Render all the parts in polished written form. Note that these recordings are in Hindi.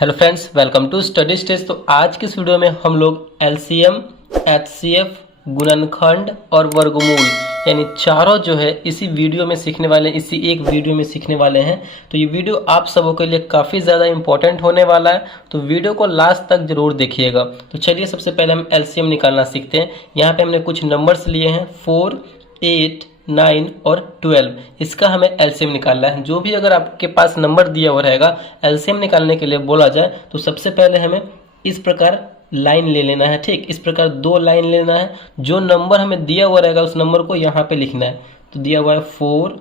Hello friends, welcome to study stage. तो आज की इस वीडियो में हम लोग एलसीएम, एचसीएफ, गुणनखंड और वर्गमूल यानी चारों जो है इसी वीडियो में सीखने वाले, इसी एक वीडियो में सीखने वाले हैं। तो ये वीडियो आप सबों के लिए काफ़ी ज़्यादा इंपॉर्टेंट होने वाला है, तो वीडियो को लास्ट तक जरूर देखिएगा। तो चलिए सबसे पहले हम एलसीएम निकालना सीखते हैं। यहाँ पे हमने कुछ नंबर्स लिए हैं 4, 8, 9 और 12। इसका हमें एलसीएम निकालना है। जो भी अगर आपके पास नंबर दिया हुआ रहेगा, एलसीएम निकालने के लिए बोला जाए तो सबसे पहले हमें इस प्रकार लाइन ले लेना है। ठीक, इस प्रकार 2 लाइन लेना है। जो नंबर हमें दिया हुआ रहेगा उस नंबर को यहाँ पे लिखना है। तो दिया हुआ है 4,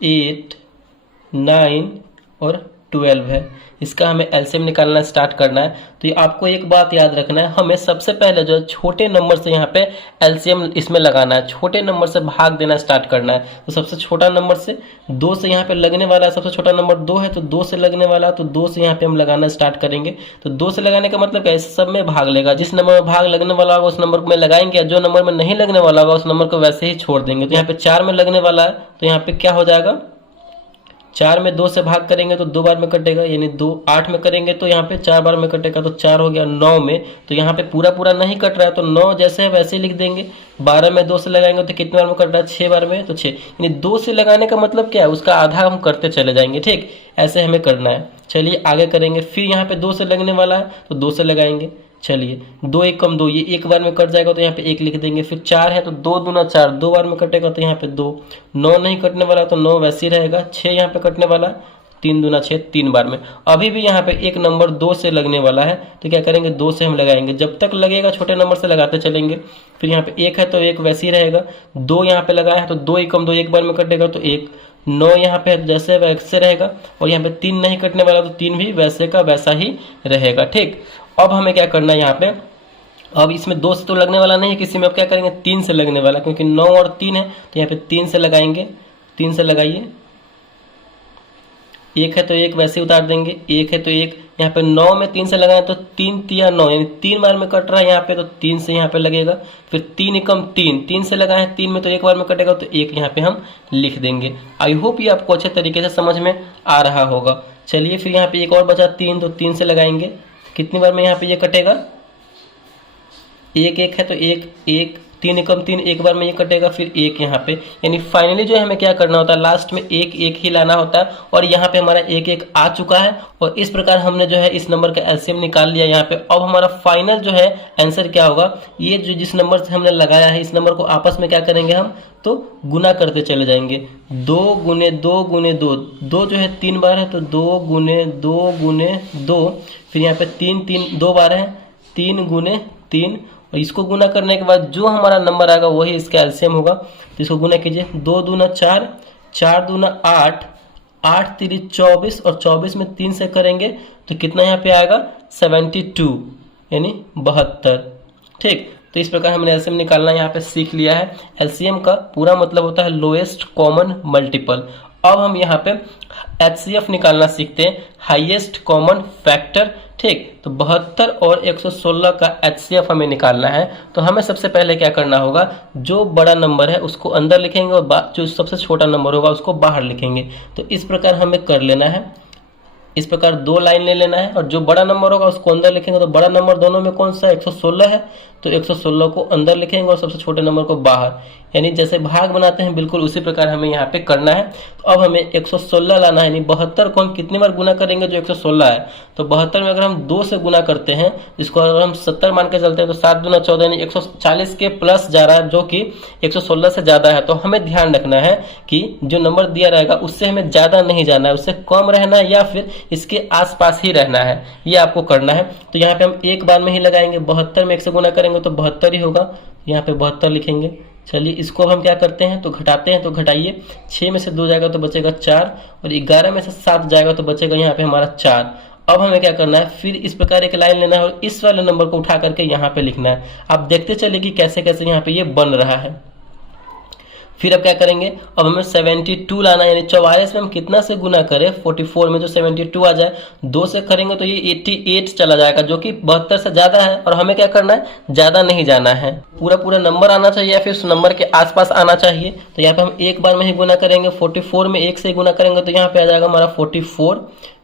8, 9 और 12 है। इसका हमें एलसीएम निकालना स्टार्ट करना है। तो ये आपको एक बात याद रखना है, हमें सबसे पहले जो है छोटे नंबर से यहाँ पे एलसीएम इसमें लगाना है, छोटे नंबर से भाग देना स्टार्ट करना है। तो सबसे छोटा नंबर से 2 से यहाँ पे लगने वाला है, सबसे छोटा नंबर 2 है तो 2 से लगने वाला है, तो 2 से यहाँ पे हम लगाना स्टार्ट करेंगे। तो 2 से लगाने का मतलब क्या, सब में भाग लेगा। जिस नंबर में भाग लगने वाला होगा उस नंबर को में लगाएंगे, जो नंबर में नहीं लगने वाला होगा उस नंबर को वैसे ही छोड़ देंगे। तो यहाँ पे 4 में लगने वाला है तो यहाँ पे क्या हो जाएगा, 4 में 2 से भाग करेंगे तो 2 बार में कटेगा, यानी 2। 8 में करेंगे तो यहाँ पे 4 बार में कटेगा तो 4 हो गया। 9 में तो यहाँ पे पूरा पूरा नहीं कट रहा है तो 9 जैसे है वैसे ही लिख देंगे। 12 में 2 से लगाएंगे तो कितने बार में कट रहा है, 6 बार में, तो 6। यानी 2 से लगाने का मतलब क्या है, उसका आधा हम करते चले जाएंगे। ठीक, ऐसे हमें करना है। चलिए आगे करेंगे। फिर यहाँ पे 2 से लगने वाला है तो 2 से लगाएंगे। चलिए 2 1 कम 2, ये एक बार में कट जाएगा तो यहाँ पे 1 लिख देंगे। फिर 4 है तो 2 दूना 4, 2 बार में कटेगा तो यहाँ पे 2। 9 नहीं कटने वाला तो 9 वैसे ही रहेगा। 6 यहाँ पे कटने वाला, 3 दूना 6, 3 बार में। अभी भी यहाँ पे एक नंबर 2 से लगने वाला है तो क्या करेंगे, 2 से हम लगाएंगे। जब तक लगेगा छोटे नंबर से लगाते चलेंगे। फिर यहाँ पे 1 है तो 1 वैसे ही रहेगा। 2 यहाँ पे लगाया है तो 2 1 कम 2, एक बार में कटेगा तो 1। 9 यहाँ पे जैसे वैसे रहेगा और यहाँ पे 3 नहीं कटने वाला तो 3 भी वैसे का वैसा ही रहेगा। ठीक, अब हमें क्या करना है यहाँ पे, अब इसमें 2 से तो लगने वाला नहीं है किसी में, अब क्या करेंगे 3 से लगने वाला, क्योंकि 9 और 3 है तो यहाँ पे 3 से लगाएंगे। 3 से लगाइए। 1 है तो 1 वैसे ही उतार देंगे। 1 है तो 1, यहाँ पे 9 में 3 से लगाए तो 3 तिया 9, यानी 3 बार में कट रहा है यहाँ पे, तो 3 से यहाँ पे लगेगा। फिर 3 एकम 3, 3 से लगाए 3 में तो एक बार में कटेगा तो 1 यहाँ पे हम लिख देंगे। आई होप ये आपको अच्छे तरीके से समझ में आ रहा होगा। चलिए फिर यहाँ पे एक और बचा 3, तो 3 से लगाएंगे। कितनी बार में यहाँ पे ये कटेगा, 1 1 है तो 1 1, 3 एकम 3, एक बार में ये कटेगा। फिर 1 यहाँ पे, यानी फाइनली जो है हमें क्या करना होता है, लास्ट में 1 1 ही लाना होता है। और यहाँ पे हमारा 1 1 आ चुका है और इस प्रकार हमने जो है इस नंबर का एलसीएम निकाल लिया यहाँ पे। अब हमारा फाइनल जो है आंसर क्या होगा, ये जो जिस नंबर से हमने लगाया है इस नंबर को आपस में क्या करेंगे हम, तो गुना करते चले जाएंगे। 2 गुने 2 गुने 2, 2 जो है 3 बार है तो 2 गुने 2 गुने 2। फिर यहाँ पे 3 3 2 बार है, 3 गुने 3, और इसको गुना करने के बाद जो हमारा नंबर आएगा वही इसका एलसीएम होगा। तो इसको गुना कीजिए। 2 दूना 4, 4 दूना 8, 8 3 24, और 24 में 3 से करेंगे तो कितना यहाँ पे आएगा, 72, यानी 72। ठीक, तो इस प्रकार हमने एलसीएम निकालना यहाँ पे सीख लिया है। एलसीएम का पूरा मतलब होता है लोएस्ट कॉमन मल्टीपल। अब हम यहाँ पे एचसीएफ निकालना सीखते हैं, हाईएस्ट कॉमन फैक्टर। ठीक, तो 72 और 116 का एचसीएफ हमें निकालना है। तो हमें सबसे पहले क्या करना होगा, जो बड़ा नंबर है उसको अंदर लिखेंगे और जो सबसे छोटा नंबर होगा उसको बाहर लिखेंगे। तो इस प्रकार हमें कर लेना है। इस प्रकार 2 लाइन ले लेना है और जो बड़ा नंबर होगा उसको अंदर लिखेंगे। तो बड़ा नंबर दोनों में कौन सा है, 116 है, तो 116 को अंदर लिखेंगे और सबसे छोटे नंबर को बाहर, यानी जैसे भाग बनाते हैं बिल्कुल उसी प्रकार हमें यहाँ पे करना है। तो अब हमें 116 लाना है, यानी 72 को हम कितनी बार गुना करेंगे, जो 116 है। तो 72 में अगर हम 2 से गुना करते हैं, जिसको अगर हम 70 मान के चलते हैं तो 7 दूना 14, यानी 140 के प्लस जा रहा है, जो कि 116 से ज़्यादा है। तो हमें ध्यान रखना है कि जो नंबर दिया रहेगा उससे हमें ज़्यादा नहीं जाना है, उससे कम रहना है या फिर इसके आसपास ही रहना है, ये आपको करना है। तो यहाँ पे हम एक बार में ही लगाएंगे। 72 में 1 से गुना करेंगे तो 72 ही होगा, यहाँ पे 72 लिखेंगे। चलिए इसको अब हम क्या करते हैं, तो घटाते हैं। तो घटाइए, 6 में से 2 जाएगा तो बचेगा 4, और 11 में से 7 जाएगा तो बचेगा यहाँ पे हमारा 4। अब हमें क्या करना है, फिर इस प्रकार एक लाइन लेना है और इस वाले नंबर को उठा करके यहाँ पे लिखना है। आप देखते चलिए कि कैसे कैसे यहाँ पे ये बन रहा है। फिर अब क्या करेंगे, अब हमें 72 लाना है, यानी 44 में हम कितना से गुना करें, 44 में जो 72 आ जाए, 2 से करेंगे तो ये 88 चला जाएगा, जो कि 72 से ज़्यादा है। और हमें क्या करना है, ज़्यादा नहीं जाना है, पूरा पूरा नंबर आना चाहिए या फिर उस नंबर के आसपास आना चाहिए। तो यहाँ पे हम एक बार में ही गुना करेंगे। 44 में 1 से गुना करेंगे तो यहाँ पे आ जाएगा हमारा 44।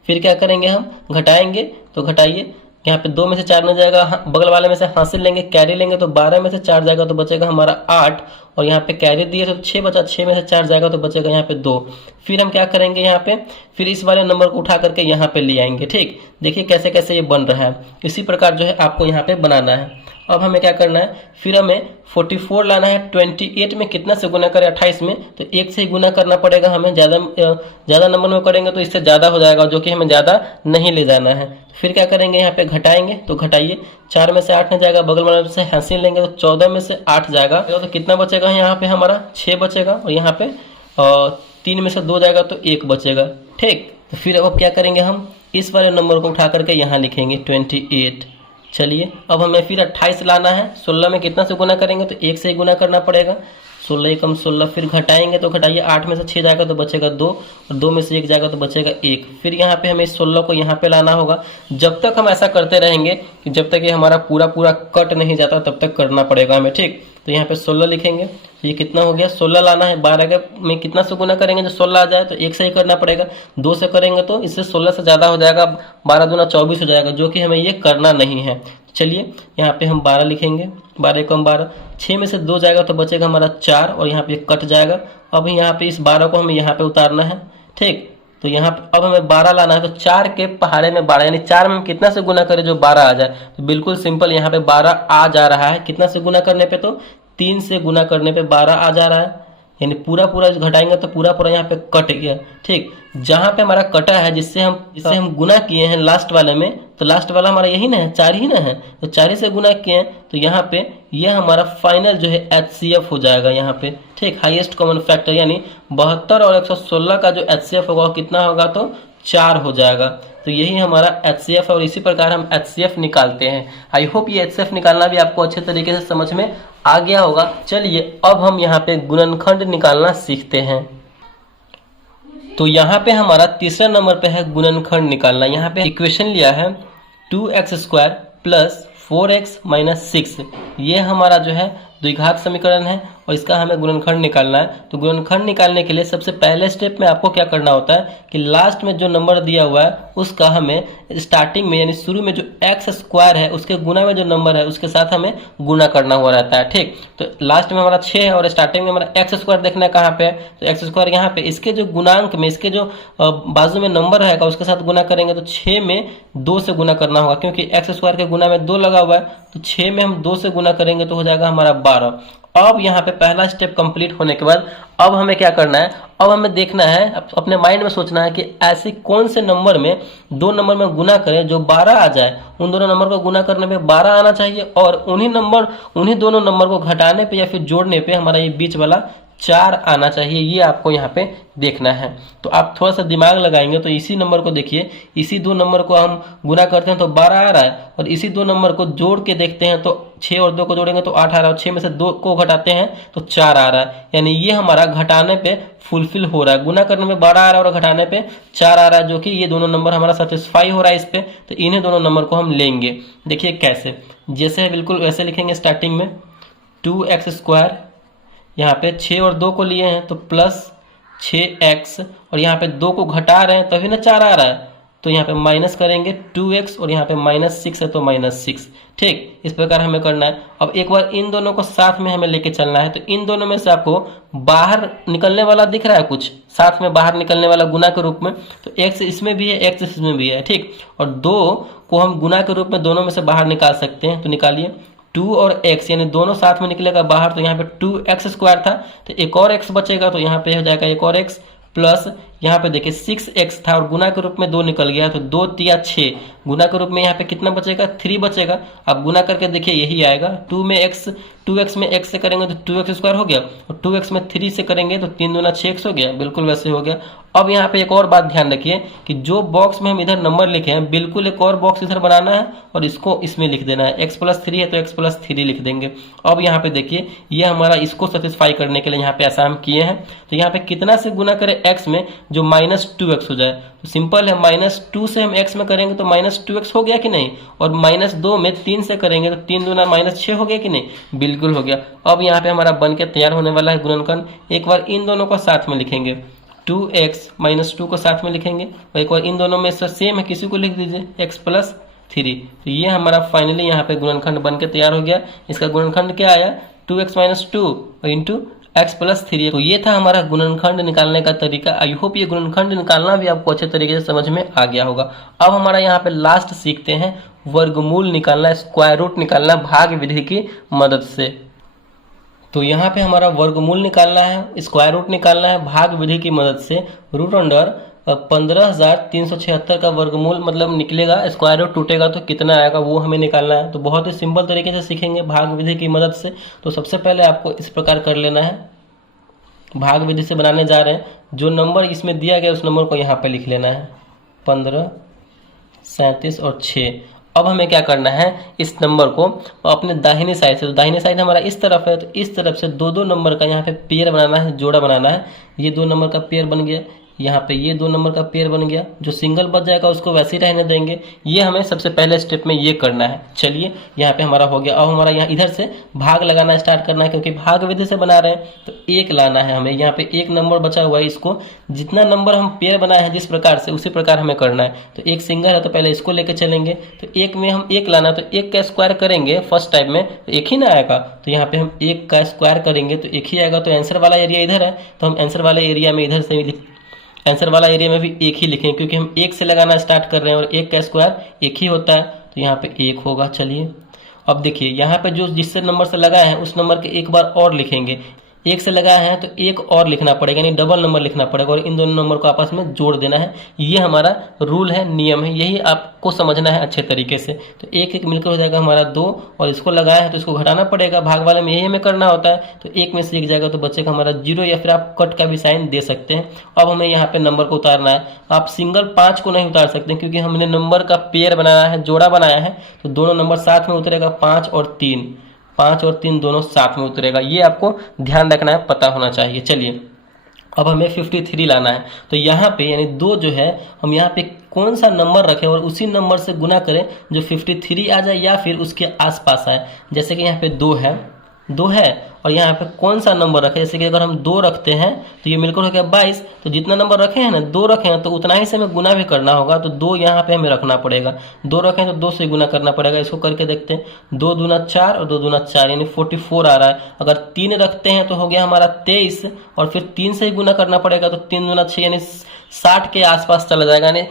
फिर क्या करेंगे हम घटाएंगे, तो घटाइए, यहाँ पे 2 में से 4 न जाएगा, बगल वाले में से हासिल लेंगे, कैरी लेंगे तो 12 में से 4 जाएगा तो बचेगा हमारा 8, और यहाँ पे कैरी दिए तो 6 बचा, 6 में से 4 जाएगा तो बचेगा यहाँ पे 2। फिर हम क्या करेंगे यहाँ पे, फिर इस वाले नंबर को उठा करके यहाँ पे ले आएंगे। ठीक, देखिए कैसे कैसे ये बन रहा है। इसी प्रकार जो है आपको यहाँ पे बनाना है। अब हमें क्या करना है, फिर हमें 44 लाना है। 28 में कितना से गुना करें 28 में, तो 1 से ही गुना करना पड़ेगा हमें। ज़्यादा नंबर में करेंगे तो इससे ज़्यादा हो जाएगा, जो कि हमें ज़्यादा नहीं ले जाना है। फिर क्या करेंगे, यहाँ पे घटाएंगे, तो घटाइए, 4 में से 8 नहीं जाएगा, बगल वाले से हासिल लेंगे तो 14 में से 8 जाएगा, तो कितना बचेगा यहाँ पे हमारा 6 बचेगा, और यहाँ पे 3 में से 2 जाएगा तो 1 बचेगा। ठीक, तो फिर अब क्या करेंगे, हम इस वाले नंबर को उठा करके यहाँ लिखेंगे 28। चलिए, अब हमें फिर 28 लाना है। 16 में कितना से गुना करेंगे, तो 1 से ही गुना करना पड़ेगा। 16 एकम 16, फिर घटाएंगे तो घटाइए, 8 में से 6 जाएगा तो बचेगा 2, और 2 में से 1 जाएगा तो बचेगा 1। फिर यहाँ पे हमें 16 को यहाँ पे लाना होगा। जब तक हम ऐसा करते रहेंगे कि जब तक ये हमारा पूरा पूरा कट नहीं जाता तब तक करना पड़ेगा हमें। ठीक, तो यहाँ पे 16 लिखेंगे, तो ये कितना हो गया, 16 लाना है। 12 में कितना से गुना करेंगे, जो 16 आ जाए तो 1 से ही करना पड़ेगा। 2 से करेंगे तो इससे 16 से ज़्यादा हो जाएगा, 12 दूना 24 हो जाएगा, जो कि हमें ये करना नहीं है। चलिए, यहाँ पे हम 12 लिखेंगे, 12 एकम 12, 6 में से 2 जाएगा तो बचेगा हमारा 4, और यहाँ पे कट जाएगा। अब यहाँ पे इस 12 को हमें यहाँ पे उतारना है। ठीक, तो यहाँ पे अब हमें 12 लाना है, तो 4 के पहाड़े में 12, यानी 4 में हम कितना से गुना करें जो 12 आ जाए, तो बिल्कुल सिंपल यहाँ पे 12 आ जा रहा है। कितना से गुना करने पे, तो 3 से गुना करने पे 12 आ जा रहा है, यानी पूरा पूरा घटाएंगे तो पूरा पूरा यहाँ पे कट गया। ठीक, जहाँ पे हमारा कटा है, जिससे हम गुना किए हैं लास्ट वाले में, तो लास्ट वाला हमारा यही ना है, 4 ही ना है, तो 4 से गुना किए हैं, तो यहाँ पे ये हमारा फाइनल जो है HCF हो जाएगा यहाँ पे। ठीक, हाईएस्ट कॉमन फैक्टर, यानी 72 और 116 का जो HCF होगा वो कितना होगा, तो 4 हो जाएगा। तो यही हमारा HCF है, और इसी प्रकार हम HCF निकालते हैं। आई होप ये HCF निकालना भी आपको अच्छे तरीके से समझ में आ गया होगा। चलिए, अब हम यहाँ पे गुणनखंड निकालना सीखते हैं। तो यहाँ पे हमारा तीसरा नंबर पे है गुणनखंड निकालना। यहाँ पे इक्वेशन लिया है 2x² प्लस 4x माइनस 6। ये हमारा जो है द्विघात समीकरण है, और इसका हमें गुणनखंड निकालना है। तो गुणनखंड निकालने के लिए सबसे पहले स्टेप में आपको क्या करना होता है कि लास्ट में जो नंबर दिया हुआ है उसका हमें स्टार्टिंग में, यानी शुरू में जो x² है उसके गुना में जो नंबर है उसके साथ हमें गुना करना हुआ रहता है। ठीक, तो लास्ट में हमारा 6 है और स्टार्टिंग में हमारा x² देखना है कहाँ पे है, तो x² यहाँ पे, इसके जो गुणांक में, इसके जो बाजू में नंबर रहेगा उसके साथ गुना करेंगे, तो 6 में 2 से गुना करना होगा, क्योंकि x² के गुना में 2 लगा हुआ है, तो 6 में हम 2 से गुना करेंगे तो हो जाएगा हमारा 12। अब यहाँ पे पहला स्टेप कंप्लीट होने के बाद अब हमें क्या करना है, अब हमें देखना है, अपने माइंड में सोचना है कि ऐसे कौन से नंबर में 2 नंबर में गुना करें जो 12 आ जाए। उन दोनों नंबर को गुना करने पे 12 आना चाहिए, और उन्हीं दोनों नंबर को घटाने पे या फिर जोड़ने पे हमारा ये बीच वाला 4 आना चाहिए। ये आपको यहाँ पे देखना है। तो आप थोड़ा सा दिमाग लगाएंगे तो इसी नंबर को देखिए, इसी 2 नंबर को हम गुना करते हैं तो 12 आ रहा है, और इसी 2 नंबर को जोड़ के देखते हैं तो 6 और 2 को जोड़ेंगे तो 8 आ रहा है, और 6 में से 2 को घटाते हैं तो 4 आ रहा है। यानी ये हमारा घटाने पे फुलफिल हो रहा है, गुना करने में 12 आ रहा है और घटाने पे 4 आ रहा है, जो कि ये दोनों नंबर हमारा सेटिस्फाई हो रहा है इस पे। तो इन्हें दोनों नंबर को हम लेंगे। देखिए कैसे, जैसे बिल्कुल वैसे लिखेंगे। स्टार्टिंग में 2x², यहाँ पे 6 और 2 को लिए हैं तो प्लस 6x, और यहाँ पे 2 को घटा रहे हैं तभी ना 4 आ रहा है, तो यहाँ पे माइनस करेंगे 2x, और यहाँ पे -6 है तो -6। ठीक, इस प्रकार हमें करना है। अब एक बार इन दोनों को साथ में हमें लेके चलना है। तो इन दोनों में से आपको बाहर निकलने वाला दिख रहा है, कुछ साथ में बाहर निकलने वाला गुना के रूप में, तो x इसमें भी है, x इसमें भी है। ठीक, और 2 को हम गुना के रूप में दोनों में से बाहर निकाल सकते हैं, तो निकालिए। 2 और x, यानी दोनों साथ में निकलेगा बाहर, तो यहाँ पे 2x² था तो एक और x बचेगा, तो यहाँ पे हो जाएगा एक और x, प्लस यहाँ पे देखिए 6x था और गुना के रूप में 2 निकल गया, तो 2 तिया 6, गुना के रूप में यहाँ पे कितना बचेगा, 3 बचेगा। आप गुना करके देखिए यही आएगा। 2x में x से करेंगे तो 2x² हो गया, और 2x में 3 से करेंगे तो 3 दूना 6x हो गया, बिल्कुल वैसे हो गया। अब यहाँ पे एक और बात ध्यान रखिए कि जो बॉक्स में हम इधर नंबर लिखे हैं, बिल्कुल एक और बॉक्स इधर बनाना है और इसको इसमें लिख देना है। x+3 है तो x+3 लिख देंगे। अब यहाँ पे देखिए ये हमारा इसको सेटिस्फाई करने के लिए यहाँ पे ऐसा हम किए हैं। तो यहाँ पे कितना से गुना करें x में जो -2x हो जाए, तो सिंपल है, -2 से हम x में करेंगे तो -2x हो गया कि नहीं, और -2 में 3 से करेंगे तो 3 दूना -6 हो गया कि नहीं, बिल्कुल हो गया। अब यहाँ पे हमारा बन के तैयार होने वाला है गुणनखंड। एक बार इन दोनों को साथ में लिखेंगे। 2x - 2 को साथ में लिखेंगे और एक बार इन दोनों में से सेम है, किसी को लिख दीजिए x+3। तो ये हमारा फाइनली यहाँ पे गुणनखंड बन के तैयार हो गया। इसका गुणनखंड क्या आया 2x - 2 इंटू x+3। तो ये था हमारा गुणनखंड निकालने का तरीका। आई होप ये गुणनखंड निकालना भी आपको अच्छे तरीके से समझ में आ गया होगा। अब हमारा यहाँ पे लास्ट सीखते हैं वर्गमूल निकालना, स्क्वायर रूट निकालना भाग विधि की मदद से। तो यहाँ पे हमारा वर्गमूल निकालना है, स्क्वायर रूट निकालना है भाग विधि की मदद से। रूट अंडर 15,376 का वर्गमूल मतलब निकलेगा, स्क्वायर रूट टूटेगा तो कितना आएगा वो हमें निकालना है। तो बहुत ही सिंपल तरीके से सीखेंगे भाग विधि की मदद से। तो सबसे पहले आपको इस प्रकार कर लेना है, भाग विधि से बनाने जा रहे हैं। जो नंबर इसमें दिया गया उस नंबर को यहाँ पे लिख लेना है 15, 37 और 6। अब हमें क्या करना है, इस नंबर को अपने दाहिने साइड से, तो दाहिने साइड हमारा इस तरफ है, तो इस तरफ से दो दो नंबर का यहाँ पे पेयर बनाना है, जोड़ा बनाना है। ये 2 नंबर का पेयर बन गया, यहाँ पे ये 2 नंबर का पेयर बन गया। जो सिंगल बच जाएगा उसको वैसे ही रहने देंगे। ये हमें सबसे पहले स्टेप में ये करना है। चलिए यहाँ पे हमारा हो गया। अब हमारा यहाँ इधर से भाग लगाना स्टार्ट करना है, क्योंकि भाग विधि से बना रहे हैं तो 1 लाना है हमें। यहाँ पे 1 नंबर बचा हुआ है, इसको जितना नंबर हम पेयर बनाए हैं जिस प्रकार से उसी प्रकार हमें करना है। तो 1 सिंगल है तो पहले इसको लेके चलेंगे। तो 1 में हम 1 लाना, तो 1 का स्क्वायर करेंगे फर्स्ट टाइम में तो 1 ही ना आएगा। तो यहाँ पे हम 1 का स्क्वायर करेंगे तो 1 ही आएगा। तो आंसर वाला एरिया इधर है, तो हम आंसर वाले एरिया में इधर से आंसर वाला एरिया में भी 1 ही लिखेंगे, क्योंकि हम 1 से लगाना स्टार्ट कर रहे हैं और 1 का स्क्वायर 1 ही होता है। तो यहाँ पे 1 होगा। चलिए अब देखिए यहाँ पे जो जिससे नंबर से लगाए हैं उस नंबर के एक बार और लिखेंगे। 1 से लगाए हैं तो 1 और लिखना पड़ेगा, यानी डबल नंबर लिखना पड़ेगा और इन दोनों नंबर को आपस में जोड़ देना है। ये हमारा रूल है, नियम है, यही आपको समझना है अच्छे तरीके से। तो 1 मिलकर हो जाएगा हमारा 2 और इसको लगाया है तो इसको घटाना पड़ेगा, भाग वाले में यही हमें करना होता है। तो 1 में से 1 जाएगा तो बचेगा हमारा 0, या फिर आप कट का भी साइन दे सकते हैं। अब हमें यहाँ पे नंबर को उतारना है। आप सिंगल 5 को नहीं उतार सकते क्योंकि हमने नंबर का पेयर बनाया है, जोड़ा बनाया है। तो दोनों नंबर साथ में उतरेगा, 5 और 3, 5 और 3 दोनों साथ में उतरेगा। ये आपको ध्यान रखना है, पता होना चाहिए। चलिए अब हमें 53 लाना है। तो यहाँ पे यानी 2 जो है हम यहाँ पे कौन सा नंबर रखें और उसी नंबर से गुना करें जो 53 आ जाए या फिर उसके आसपास आए। जैसे कि यहाँ पे 2 है और यहाँ पे कौन सा नंबर रखें, जैसे कि अगर हम 2 रखते हैं तो ये मिलकर हो गया 22। तो जितना नंबर रखे हैं ना, 2 रखे हैं तो उतना ही से हमें गुना भी करना होगा। तो 2 यहाँ पे हमें रखना पड़ेगा। 2 रखें तो 2 से गुना करना पड़ेगा। इसको करके देखते हैं, 2 दूना 4 और 2 दूना 4 यानी 44 आ रहा है। अगर 3 रखते हैं तो हो गया हमारा 23 और फिर 3 से ही गुना करना पड़ेगा। तो 3 दूना 6 यानी 60 के आसपास चला जाएगा, यानी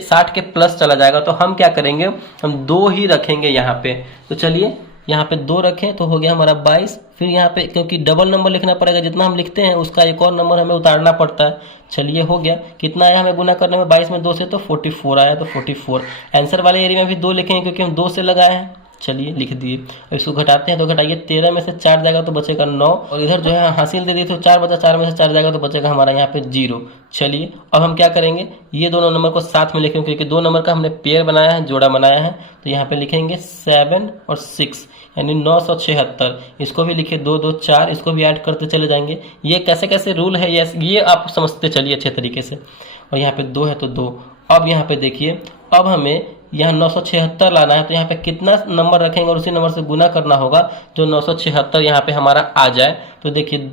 60 के प्लस चला जाएगा। तो हम क्या करेंगे, हम 2 ही रखेंगे यहाँ पे। तो चलिए यहाँ पे 2 रखें तो हो गया हमारा 22। फिर यहाँ पे क्योंकि डबल नंबर लिखना पड़ेगा, जितना हम लिखते हैं उसका एक और नंबर हमें उतारना पड़ता है। चलिए हो गया, कितना आया हमें गुना करने में 22 में 2 से, तो 44 आया। तो 44 आंसर वाले एरिया में भी 2 लिखेंगे क्योंकि हम 2 से लगाए हैं। चलिए लिख दिए। इसको घटाते हैं तो घटाइए, 13 में से 4 जाएगा तो बचेगा 9 और इधर जो है हासिल दे दिए तो 4 बचा, 4 में से 4 जाएगा तो बचेगा हमारा यहाँ पे 0। चलिए अब हम क्या करेंगे, ये दोनों नंबर को साथ में लिखेंगे क्योंकि 2 नंबर का हमने पेयर बनाया है, जोड़ा बनाया है। तो यहाँ पे लिखेंगे 7 और 6 यानी 976। इसको भी लिखिए 2 2 4, इसको भी ऐड करते चले जाएंगे। ये कैसे कैसे रूल है ये आप समझते चलिए अच्छे तरीके से। और यहाँ पे 2 है तो 2। अब यहाँ पे देखिए, अब हमें यहाँ 976 लाना है। तो यहाँ पे कितना नंबर रखेंगे और उसी नंबर से गुना करना होगा जो 976 यहाँ पे हमारा आ जाए। तो देखिए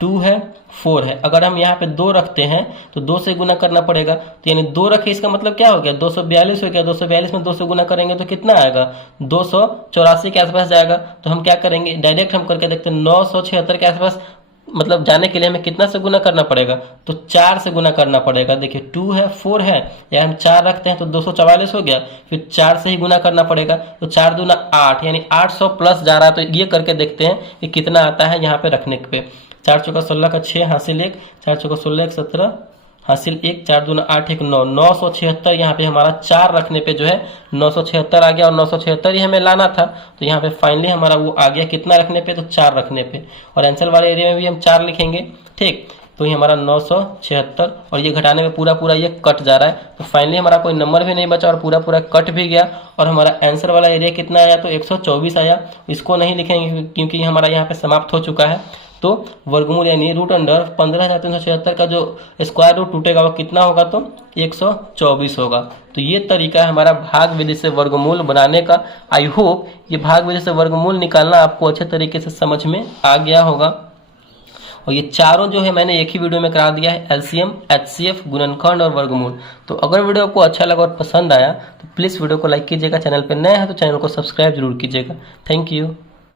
2 है 4 है, अगर हम यहाँ पे 2 रखते हैं तो 2 से गुना करना पड़ेगा। तो यानी 2 रखे, इसका मतलब क्या हो गया, 242 हो गया। 242 में 2 से गुना करेंगे तो कितना आएगा, 284 के आसपास जाएगा। तो हम क्या करेंगे, डायरेक्ट हम करके देखते हैं 976 के आसपास मतलब जाने के लिए हमें कितना से गुना करना पड़ेगा, तो 4 से गुना करना पड़ेगा। देखिए 2 है 4 है, या हम 4 रखते हैं तो 244 हो गया, फिर 4 से ही गुना करना पड़ेगा। तो 4 दूना 8 यानी 800 प्लस जा रहा है। तो ये करके देखते हैं कि कितना आता है यहाँ पे रखने पे। 4 चौका 16 का 6 हासिल 1, 4 चौका 16 1 17 हासिल 1, 4 दूना 8 1 9, 976 यहाँ पे हमारा 4 रखने पे जो है 976 आ गया और 976 ही हमें लाना था। तो यहाँ पे फाइनली हमारा वो आ गया, कितना रखने पे, तो 4 रखने पे। और आंसर वाले एरिया में भी हम 4 लिखेंगे, ठीक। तो ये हमारा 976 और ये घटाने में पूरा ये कट जा रहा है। तो फाइनली हमारा कोई नंबर भी नहीं बचा और पूरा कट भी गया और हमारा आंसर वाला एरिया कितना आया, तो 124 आया। इसको नहीं लिखेंगे क्योंकि हमारा यहाँ पे समाप्त हो चुका है। तो वर्गमूल यानी रूट अंडर 15,376 का जो स्क्वायर रूट टूटेगा वो कितना होगा, तो 124 होगा। तो ये तरीका है हमारा भाग विधि से वर्गमूल बनाने का। आई होप ये भाग विधि से वर्गमूल निकालना आपको अच्छे तरीके से समझ में आ गया होगा। और ये चारों जो है मैंने एक ही वीडियो में करा दिया है, एलसीएम, एचसीएफ, गुणनखंड और वर्गमूल। तो अगर वीडियो आपको अच्छा लगा और पसंद आया तो प्लीज़ वीडियो को लाइक कीजिएगा, चैनल पर नए हैं तो चैनल को सब्सक्राइब जरूर कीजिएगा। Thank you.